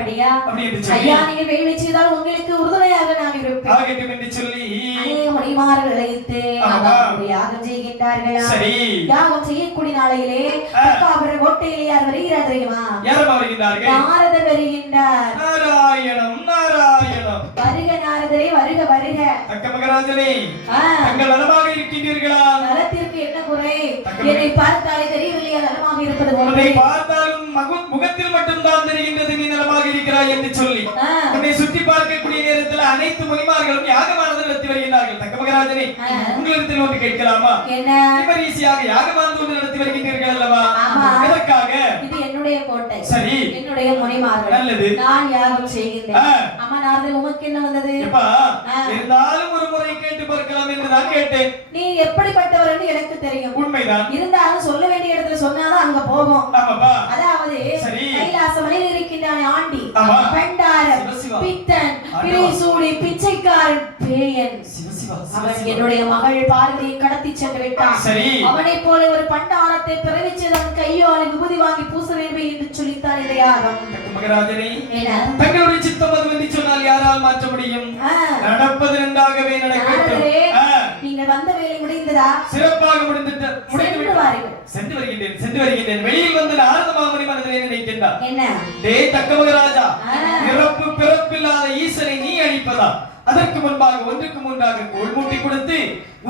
அப்படியா? அப்படி என்று சொல்லி ஐயா நீங்க வேலை செய்தால் உங்களுக்கு உறுதுணையாக நான் இருப்பேன் ஆகட்டும் என்று சொல்லி அநேக மணிமார்கள் அழைத்து யாகம் செய்கின்றார்களா? சரி, யாகம் செய்யக்கூடிய நாளையிலே அவர் கோட்டையிலே யார் வருகிறார் தெரியுமா? யார் வருகிறார்கள்? நாரதர் வருகின்றார். நாராயணம் நாராயணம். வருக நாரதரே, வருக வருக. தக்க மகராஜனே, தங்கள் நலமாக இருக்கின்றீர்களா? நலத்திற்கு என்ன குறை? என்னை பார்த்தாலே தெரியவில்லையா நலமாக இருப்பது? உன்னை பார்த்தாலும் முகத்தில் மட்டும்தான் தெரிகின்றது நீ நலமாக இருக்கிறாய் என்று சொல்லி உன்னை சுற்றி பார்க்கக்கூடிய நேரத்தில் அனைத்து முனிமார்களும் யாகமானது நடத்தி வருகிறார்கள். தக்க மகராஜனே, உங்களிடத்தில் ஒன்று கேட்கலாமா? என்ன? இவர் ஈஸியாக யாகமானது நடத்தி வருகின்றீர்கள் அல்லவா? எதற்காக? இது என்னுடைய கோட்டை. சரி, என்னுடைய முனிமார்கள். நல்லது. நான் யாகம் செய்கின்றேன். அம்மா நாரதர் உமக்கு என்ன வந்தது? இருந்தாலும் ஒரு முறை கேட்டு பார்க்கலாம் என்று நான் கேட்டேன். நீ எப்படிப்பட்டவர் என்று எனக்கு தெரியும். உண்மைதான். இருந்தாலும் சொல்ல வேண்டிய இடத்துல சொன்னாதான் அங்க போகும். ஆமாப்பா. அதாவது கைலாச மலையில் இருக்கின்றானே ஆண்டி, பண்டாரம், பித்தன், பிறைசூடி, பிச்சைக்காரன், பேயன். அவன் என்னுடைய மகள் பார்வதியை கடத்தி சென்று விட்டான். அவனை போல ஒரு பண்டாரத்தை பிறவிச்சது அவன் கையால் விபூதி வாங்கி பூச வேண்டும் என்று சொல்லித்தான் இந்த யாகம். மகராஜனே, தங்களுடைய சித்தம் அது என்று சொன்னால் யாரால் மாற்ற முடியும்? நடப்பது நன்றாகவே நடக்கட்டும். நீங்கள் வந்த வேலை முடிந்ததா? சிறப்பாக முடிந்துட்டு சென்று வருகின்றேன். வெளியில் வந்து நாரத மாமுனி மனதிலே நினைக்கின்றார். என்ன? டேய் தக்க மகராஜா, பிறப்பு பிறப்பில்லாத ஈசனை நீ அழிப்பதா? அதற்கு முன்பாக ஒன்றுக்கு முன்பாக கோல் மூட்டி கொடுத்து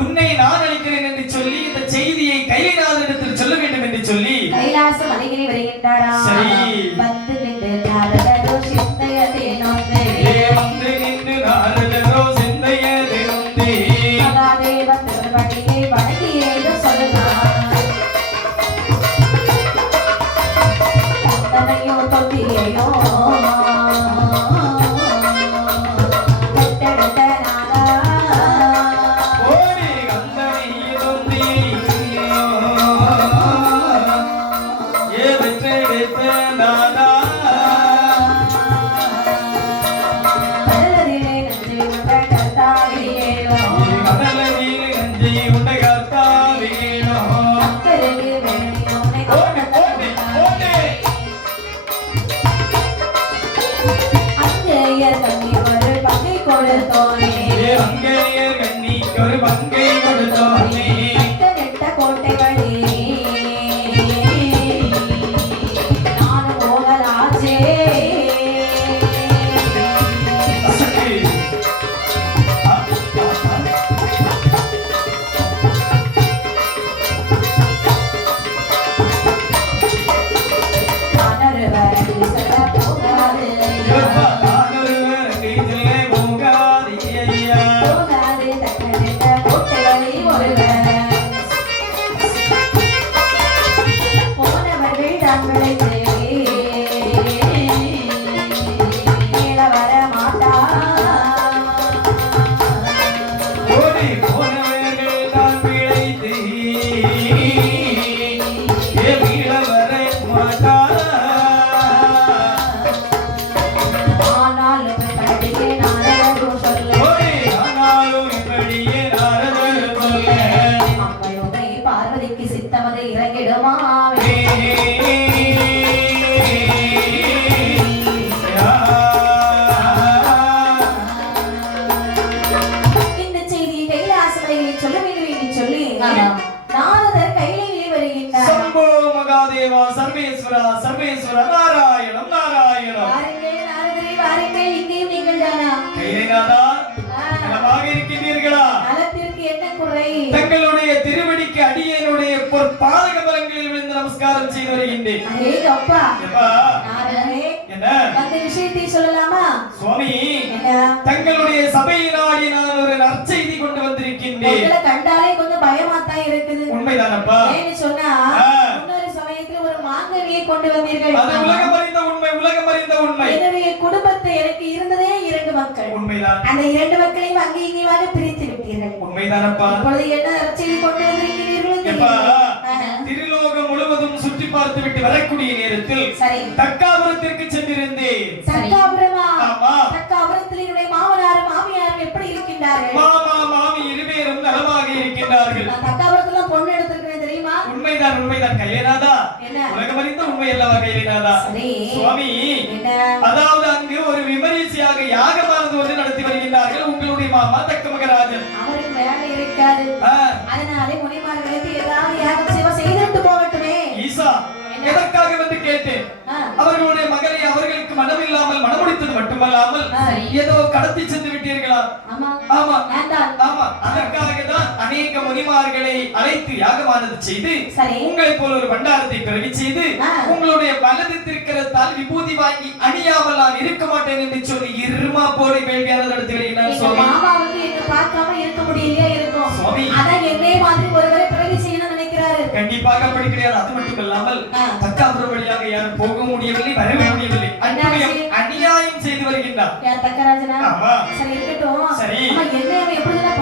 உன்னை நான் அழிக்கிறேன் என்று சொல்லி இந்த செய்தியை கைலாசத்தில் சொல்ல வேண்டும் என்று சொல்லி கைலாச மலையிலே வருகின்றாரா? வந்து நின்று நாரதரோ சிந்தையதே நொந்தே, வந்து நின்று நாரதரோ சிந்தையதே நொந்தே, மகாதேவ திருவடியை வணங்கி ஏதோ சொல்லுகிறார். தன்னையோ தொந்தியையோ சர்வேஸ்வர நாராயணம் நாராயணம். வாருங்கள், இங்கேயும் நீங்கள் தானா? கையிலேநாதா, நலமாக இருக்கின்றீர்களா? நலத்திற்கு என்ன குறை? தங்களுடைய திருவடிக்கு அடியேனுடைய பொற்பாத கமலங்களில் விழுந்து நமஸ்காரம் செய்து வருகின்றேன். அப்பா, நாரதரே, என்ன அந்த விஷயத்தை சொல்லலாமா? சுவாமி, என்ன? தங்களுடைய சபையினாடி நான் ஒரு நற்செய்தி கொண்டு வந்திருக்கின்றேன். உங்களை கண்டாலே கொஞ்சம் பயமாத்தான் இருக்குது. உண்மைதானப்பா? ஏன்னு சொன்னா மாங்கனியை கொண்டு வந்தீர்கள். அது உலகம் அறிந்த உண்மை, உலகம் அறிந்த உண்மை. என்னுடைய குடும்பத்தை எனக்கு இருந்ததே 2 மக்கள். உண்மைதான். அந்த 2 மக்களையும் அங்கே இங்கேவாக பிரித்து விட்டீர்கள். உண்மைதானப்பா? இப்பொழுது என்ன செய்தி கொண்டு வந்திருக்கிறீர்கள்? திருலோகம் முழுவதும் சுற்றி பார்த்து விட்டு வரக்கூடிய நேரத்தில் தக்காபுரத்திற்கு சென்றிருந்தேன். தக்காபுரமா? ஆமா. தக்காபுரத்தில் என்னுடைய மாமனாரும் மாமியாரும் எப்படி இருக்கின்றார்கள்? மாமா மாமி இருவரும் நலமாக இருக்கின்றார்கள். தக்காபுரத்துல பொண்ணு எடுத்திருக்கிறேன் தெரியுமா? உண்மைதான், உண்மைதான். கையிலேநாதா, உலகம் அறிந்த உண்மை அல்லவா கையிலேநாதா? சுவாமி, அதாவது ஆமா தக்க மகராஜன் அவருக்கு வேலை இருக்காது. அதனாலே முனிமார்களுக்கு ஏதாவது யாகம் சேவை செய்துட்டு போகட்டுமே. ஈசா எதற்காக வந்து கேட்டேன். அவர்களுடைய மகளை அவர்களுக்கு மனமில்லாமல் மனமுடித்தது மட்டுமல்லாமல் ஏதோ கடத்தி சென்று விட்டீர்களா? ஆமா ஆமா அதற்காக தான் அநேக முனிமார்களை அழைத்து யாகமானது செய்து உங்களை போல ஒரு பண்டாரத்தை பிறவி செய்து உங்களுடைய வலது திருக்கரத்தால் விபூதி வாங்கி அணியாமல் நான் இருக்க மாட்டேன் என்று சொல்லி இருமா போரை வேள்வியானது நடத்துகிறீர்கள். மாமாவுக்கு என்ன பார்க்காம இருக்க முடியலையா இருக்கும். அதான் என்னே மாதிரி ஒருவரை பிறவி செய்யணும்னு நினைக்கிறாரு. கண்டிப்பாக அப்படி கிடையாது. அது மட்டும் இல்லாமல் தக்காபுரம் வழியாக யாரும் போக முடியவில்லை, வரவே முடியவில்லை. அநியாயம் செய்து வருகின்றார். யார் தக்கராஜனா? சரி இருக்கட்டும். சரி என்ன எப்படிதான்